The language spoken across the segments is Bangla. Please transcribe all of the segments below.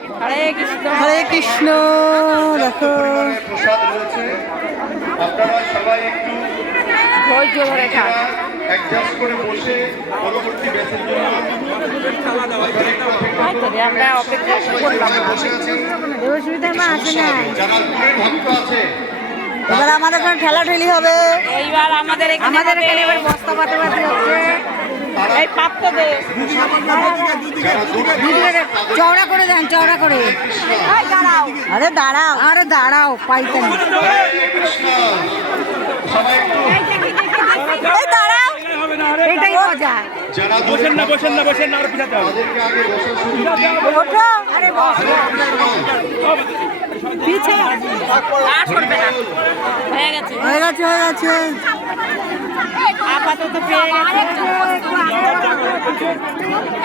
হরে কৃষ্ণ দেখো প্রসাদ রয়েছে, আপনারা সবাই একটু ধৈর্য ধরে থাক। অ্যাডজাস্ট করে বসে পরবর্তী ব্যাচের জন্য হয়তো রে, আমরা অপেক্ষা করলাম না। বসে আছেন। অসুবিধা মা আছে না। যারা দূরের ভক্ত আছে এবার আমাদের এখানে ঠেলাঠেলি হবে। এইবার আমাদের এখানে এবার বস্তা পাতে পাতে হচ্ছে। এই পাত্র দে। যারা দূরে চওড়া করে দেন, চওড়া করে। এই দাঁড়াও। আরে দাঁড়াও পাইতেন। সবাই একটু এই দাঁড়াও, এটাই মজা। যারা বসেন না আর পিছাতে হবে। তাদেরকে আগে বসার সুযোগ দিন। ওঠো, আরে বসো। পিছে আর সরবে না। হয়ে গেছে। হয়ে গেছে। আপাতত পেয়ে গেছে।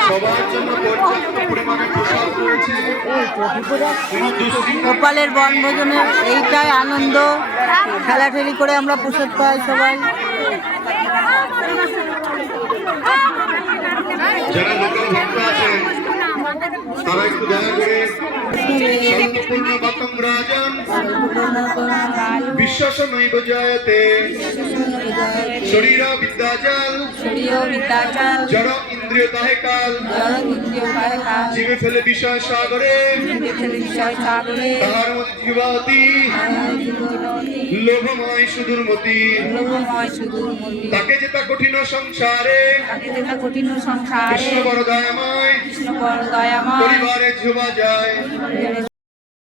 সবার জন্য পর্যাপ্ত পরিমাণে প্রসাদ রয়েছে। কোনো দুশ্চিন্তা গোপালের বনভোজনের এইটাই আনন্দ। ঠেলাঠেলি করে আমরা প্রসাদ পাই সবাই। যারা লোকাল ভক্ত আছেন তারা একটু দয়া করে শান্তপূর্ণ বাতং রাজন বিশ্বাসনৈব জয়তে শরীর বিদ্যাজাল জড় ইন্দ্রিয় দাহে কাল জীবে ফেলে বিষয় সাগরে তাহার মধ্যে জীবাতি লোভময় সুদূরমতি তাকে যেটা কঠিন সংসারে কৃষ্ণ বড় দয়াময় পরিবারে ঝুবা যায়।